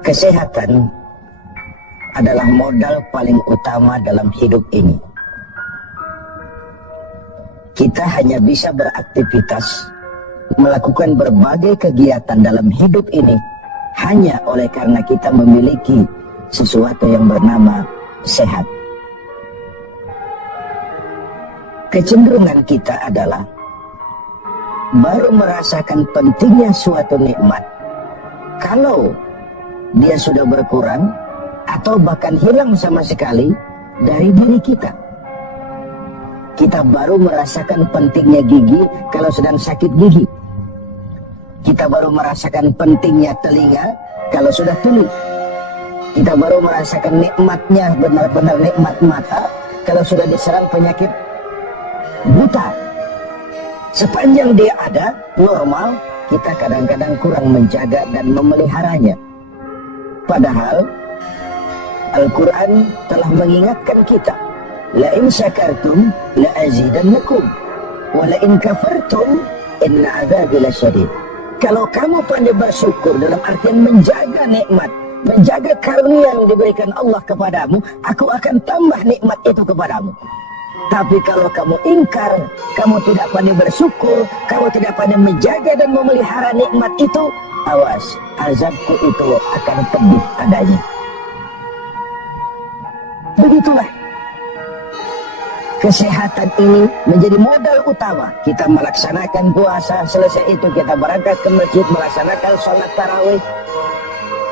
Kesehatan adalah modal paling utama dalam hidup ini. Kita hanya bisa beraktivitas, melakukan berbagai kegiatan dalam hidup ini hanya oleh karena kita memiliki sesuatu yang bernama sehat. Kecenderungan kita adalah baru merasakan pentingnya suatu nikmat kalau dia sudah berkurang atau bahkan hilang sama sekali dari diri kita. Kita baru merasakan pentingnya gigi kalau sedang sakit gigi. Kita baru merasakan pentingnya telinga kalau sudah tuli. Kita baru merasakan nikmatnya, benar-benar nikmat mata kalau sudah diserang penyakit buta. Sepanjang dia ada, normal, kita kadang-kadang kurang menjaga dan memeliharanya. Padahal Al-Quran telah mengingatkan kita, la in syakartum la azidannakum wa la in kafartum inna adzabi lasyadid. Kalau kamu pandai bersyukur dalam artian menjaga nikmat, menjaga karunia yang diberikan Allah kepadamu, aku akan tambah nikmat itu kepadamu. Tapi kalau kamu ingkar, kamu tidak pandai bersyukur, kamu tidak pandai menjaga dan memelihara nikmat itu, awas, azabku itu akan pedih adanya. Begitulah. Kesehatan ini menjadi modal utama. Kita melaksanakan puasa, selesai itu kita berangkat ke masjid melaksanakan sholat tarawih,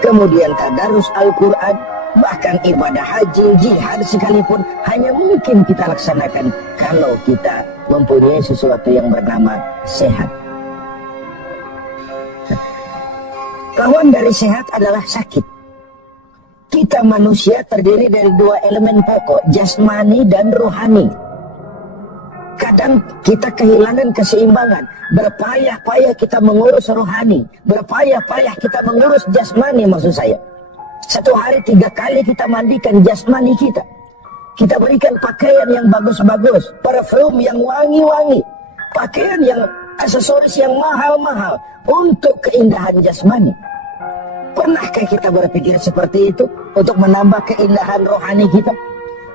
kemudian tadarus Al-Quran, bahkan ibadah haji, jihad sekalipun hanya mungkin kita laksanakan kalau kita mempunyai sesuatu yang bernama sehat. Lawan dari sehat adalah sakit. Kita manusia terdiri dari dua elemen pokok, jasmani dan rohani. Kadang kita kehilangan keseimbangan, berpayah-payah kita mengurus rohani, berpayah-payah kita mengurus jasmani maksud saya. Satu hari 3 kali kita mandikan jasmani kita. Kita berikan pakaian yang bagus-bagus, parfum yang wangi-wangi, pakaian yang aksesoris yang mahal-mahal untuk keindahan jasmani. Pernahkah kita berpikir seperti itu untuk menambah keindahan rohani kita?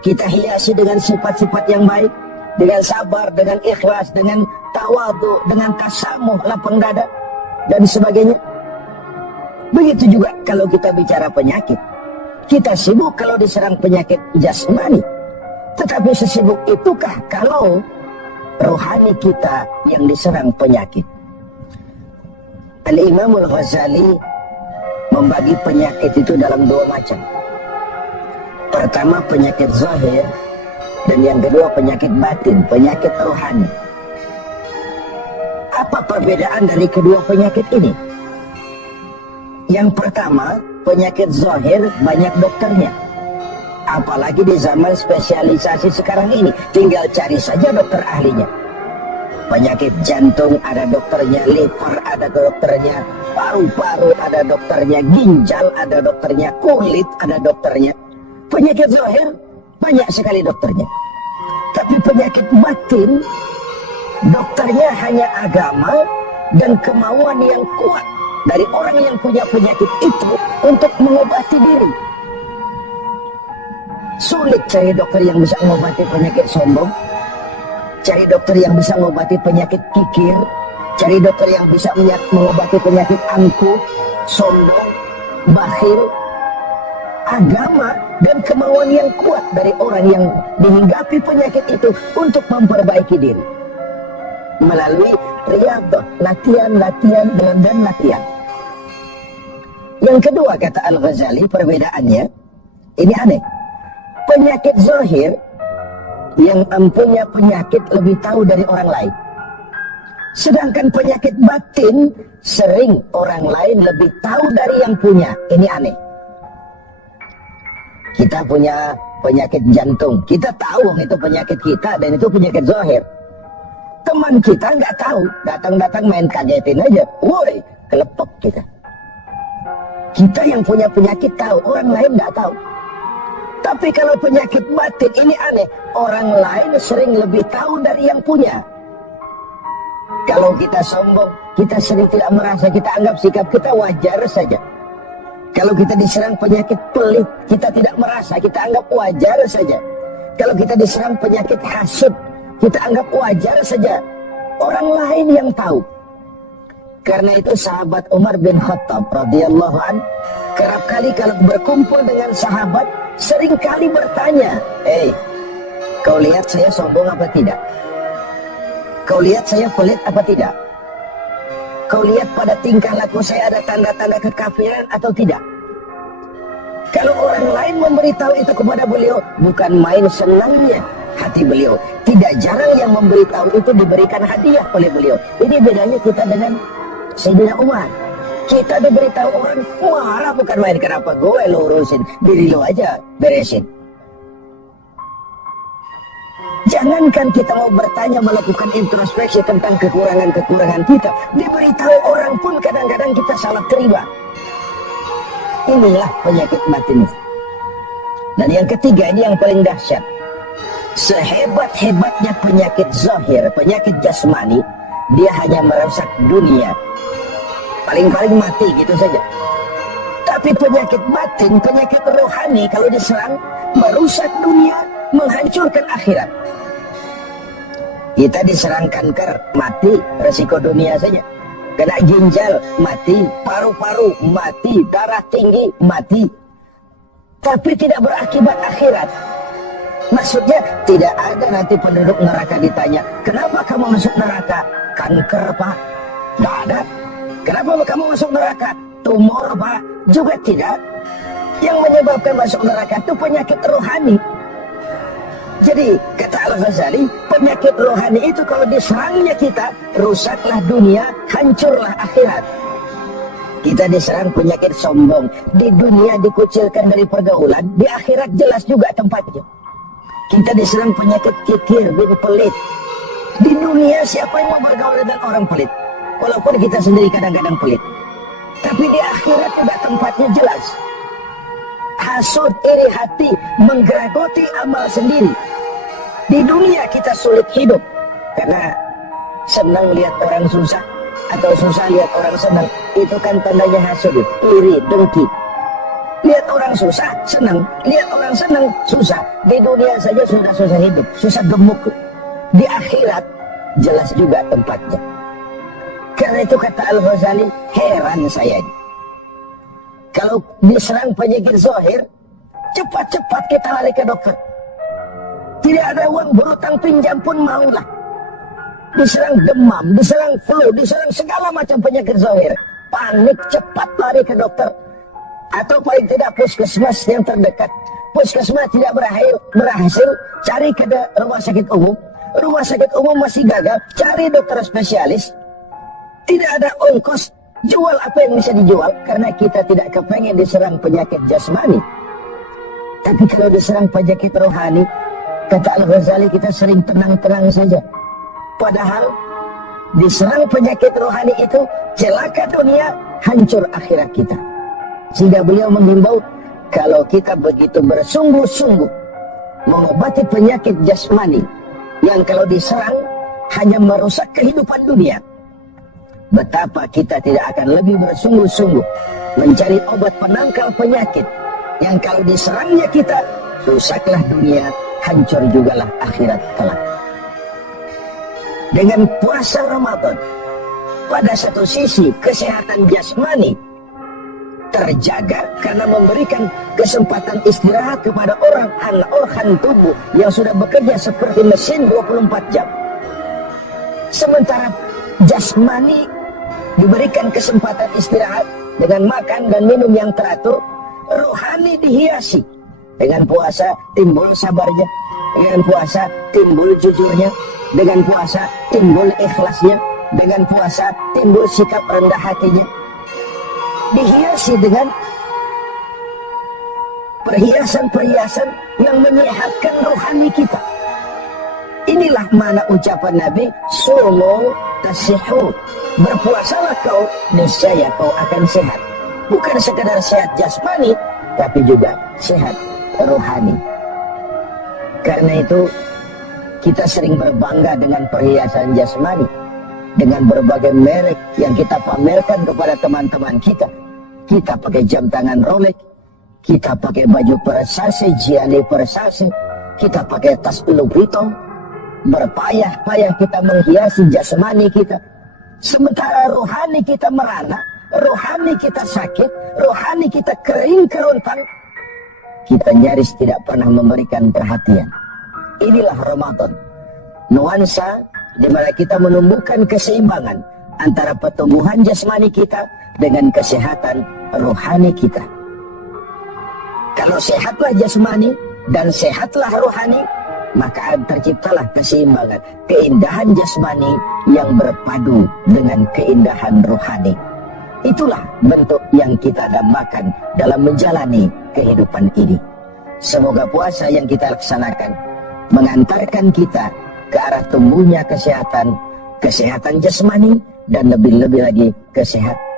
Kita hiasi dengan sifat-sifat yang baik, dengan sabar, dengan ikhlas, dengan tawadu, dengan tasamuh, lapang dada, dan sebagainya. Begitu juga kalau kita bicara penyakit. Kita sibuk kalau diserang penyakit jasmani. Tetapi sesibuk itukah kalau rohani kita yang diserang penyakit? Al-Imam Al-Ghazali membagi penyakit itu dalam 2 macam. Pertama penyakit zahir, dan yang kedua penyakit batin, penyakit rohani. Apa perbedaan dari kedua penyakit ini? Yang pertama, penyakit zahir banyak dokternya. Apalagi di zaman spesialisasi sekarang ini, tinggal cari saja dokter ahlinya. Penyakit jantung ada dokternya, liver ada dokternya, paru-paru ada dokternya, ginjal ada dokternya, kulit ada dokternya. Penyakit zahir banyak sekali dokternya. Tapi penyakit batin, dokternya hanya agama dan kemauan yang kuat dari orang yang punya penyakit itu untuk mengobati diri. Sulit cari dokter yang bisa mengobati penyakit sombong, cari dokter yang bisa mengobati penyakit kikir, cari dokter yang bisa mengobati penyakit angkuh, sombong, bakhil. Agama dan kemauan yang kuat dari orang yang dihinggapi penyakit itu untuk memperbaiki diri melalui riyadhah, latihan dan latihan. Yang kedua, kata Al-Ghazali, perbedaannya ini aneh. Penyakit zahir yang mempunyai penyakit lebih tahu dari orang lain, sedangkan penyakit batin sering orang lain lebih tahu dari yang punya. Ini aneh. Kita punya penyakit jantung, kita tahu itu penyakit kita dan itu penyakit zahir. Teman kita nggak tahu, datang-datang main kagetin aja, woi, kelepek kita. Kita yang punya penyakit tahu, orang lain nggak tahu. Tapi kalau penyakit batin ini aneh, orang lain sering lebih tahu dari yang punya. Kalau kita sombong, kita sering tidak merasa, kita anggap sikap kita wajar saja. Kalau kita diserang penyakit pelit, kita tidak merasa, kita anggap wajar saja. Kalau kita diserang penyakit hasud, kita anggap wajar saja. Orang lain yang tahu. Karena itu sahabat Umar bin Khattab radhiyallahu an kerap kali kalau berkumpul dengan sahabat seringkali bertanya, kau lihat saya sombong apa tidak? Kau lihat saya pelit apa tidak? Kau lihat pada tingkah laku saya ada tanda-tanda kekafiran atau tidak? Kalau orang lain memberitahu itu kepada beliau, bukan main senangnya hati beliau. Tidak jarang yang memberitahu itu diberikan hadiah oleh beliau. Ini bedanya kita dengan Sayyidina Umar. Kita diberitahu orang, marah bukan main, kenapa gue lo urusin, diri lo aja beresin. Jangankan kita mau bertanya, melakukan introspeksi tentang kekurangan-kekurangan kita, diberitahu orang pun kadang-kadang kita salah terima. Inilah penyakit batin. Dan yang ketiga, ini yang paling dahsyat. Sehebat-hebatnya penyakit zahir, penyakit jasmani, dia hanya merusak dunia. Paling-paling mati gitu saja. Tapi penyakit batin, penyakit rohani kalau diserang, merusak dunia, menghancurkan akhirat. Kita diserang kanker, mati, resiko dunia saja. Kena ginjal, mati, paru-paru, mati, darah tinggi, mati. Tapi tidak berakibat akhirat. Maksudnya tidak ada nanti penduduk neraka ditanya, kenapa kamu masuk neraka? Kanker, Pak. Tidak ada. Kenapa kamu masuk neraka? Tumor, Pak. Juga tidak. Yang menyebabkan masuk neraka itu penyakit rohani. Jadi kata Al-Ghazali, penyakit rohani itu kalau diserangnya kita, rusaklah dunia, hancurlah akhirat. Kita diserang penyakit sombong, di dunia dikucilkan dari pergaulan, di akhirat jelas juga tempatnya. Kita diserang penyakit kikir bin pelit. Di dunia siapa yang mau bergaul dengan orang pelit? Walaupun kita sendiri kadang-kadang pelit. Tapi di akhirat juga tempatnya jelas. Hasud, iri hati, menggerogoti amal sendiri. Di dunia kita sulit hidup karena senang lihat orang susah atau susah lihat orang senang. Itu kan tandanya hasud, iri, dengki. Lihat orang susah, senang. Lihat orang senang, susah. Di dunia saja sudah susah hidup, susah gemuk. Di akhirat jelas juga tempatnya. Karena itu kata Al-Ghazali, heran saya. Kalau diserang penyakit zahir, cepat-cepat kita lari ke dokter. Tidak ada uang, berutang pinjam pun maulah. Diserang demam, diserang flu, diserang segala macam penyakit zahir. Panik, cepat lari ke dokter. Atau paling tidak puskesmas yang terdekat. Puskesmas tidak berhasil, cari ke rumah sakit umum. Rumah sakit umum masih gagal, cari dokter spesialis. Tidak ada ongkos, jual apa yang bisa dijual. Karena kita tidak kepengen diserang penyakit jasmani. Tapi kalau diserang penyakit rohani, kata Al-Ghazali, kita sering tenang-tenang saja. Padahal diserang penyakit rohani itu celaka dunia, hancur akhirat kita. Sehingga beliau menghimbau, kalau kita begitu bersungguh-sungguh mengobati penyakit jasmani yang kalau diserang hanya merusak kehidupan dunia, betapa kita tidak akan lebih bersungguh-sungguh mencari obat penangkal penyakit yang kalau diserangnya kita, rusaklah dunia, hancur jugalah akhirat kelak. Dengan puasa Ramadan, pada satu sisi kesehatan jasmani terjaga karena memberikan kesempatan istirahat kepada organ tubuh yang sudah bekerja seperti mesin 24 jam. Sementara jasmani diberikan kesempatan istirahat dengan makan dan minum yang teratur. Rohani dihiasi. Dengan puasa timbul sabarnya, dengan puasa timbul jujurnya, dengan puasa timbul ikhlasnya, dengan puasa timbul sikap rendah hatinya. Dihiasi dengan perhiasan-perhiasan yang menyehatkan rohani kita. Inilah mana ucapan Nabi, sumu tasihu, berpuasalah kau, niscaya kau akan sehat. Bukan sekedar sehat jasmani, tapi juga sehat rohani. Karena itu kita sering berbangga dengan perhiasan jasmani, dengan berbagai merek yang kita pamerkan kepada teman-teman kita. kita pakai jam tangan Rolex, kita pakai baju Versace, gilet Versace, kita pakai tas Louis Vuitton, berpayah-payah kita menghiasi jasmani kita. Sementara rohani kita merana, rohani kita sakit, rohani kita kering kerontang. Kita nyaris tidak pernah memberikan perhatian. Inilah Ramadan, nuansa di mana kita menumbuhkan keseimbangan antara pertumbuhan jasmani kita dengan kesehatan rohani kita. Kalau sehatlah jasmani dan sehatlah rohani, maka terciptalah keseimbangan, keindahan jasmani yang berpadu dengan keindahan rohani. Itulah bentuk yang kita dambakan dalam menjalani kehidupan ini. Semoga puasa yang kita laksanakan mengantarkan kita ke arah tumbuhnya kesehatan jasmani dan lebih-lebih lagi kesehatan